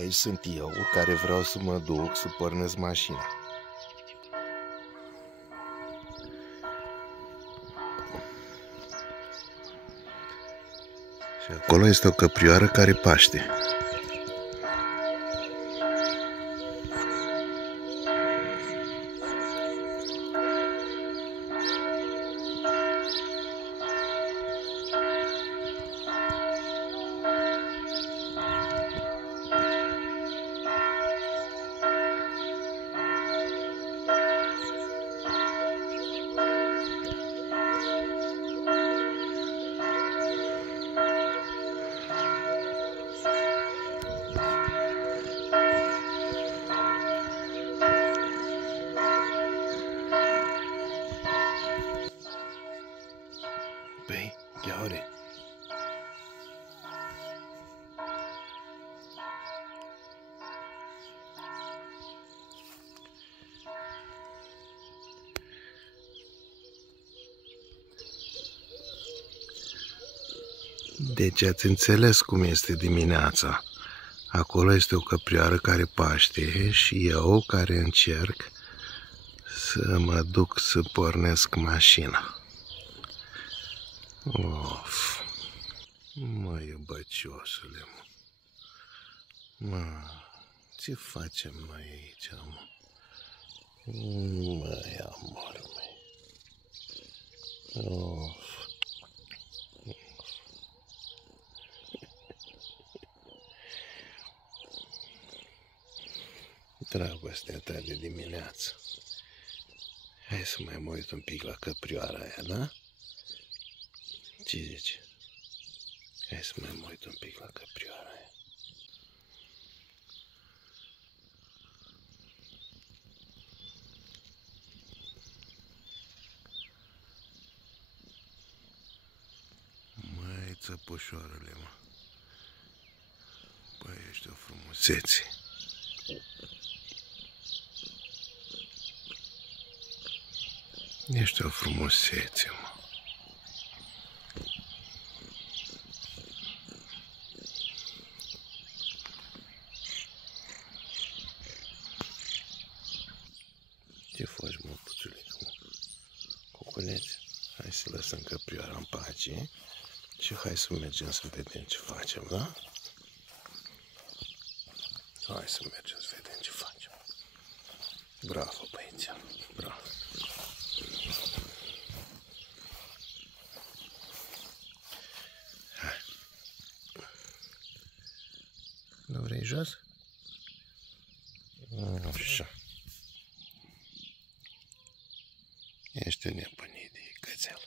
Aici sunt eu, care vreau să mă duc să pornesc mașina. Și acolo este o căprioară care paște. Băi, ia ore. Deci ați înțeles cum este dimineața. Acolo este o căprioară care paște și eu care încerc să mă duc să pornesc mașina. Of, mă, iubăciosule, mă, ce facem noi aici, mă? Măi, amorul meu. Of. Dragostea ta de dimineață. Hai să mai mă uit un pic la căprioara aia, da? Ce zici? Hai să mai mă uit un pic la căprioara aia. Măi, țăpușoarele, mă. Băi, ești o frumusețe. Ești o frumusețe, mă. Ce faci, mă, puțulică, mă? Cuculețe, hai să lăsăm căprioara în pace și hai să mergem să vedem ce facem, da? Hai să mergem să vedem ce facem. Bravo, băiețel, bravo. Hai. Nu vrei jos? Așa. Ești nebunit de cățel.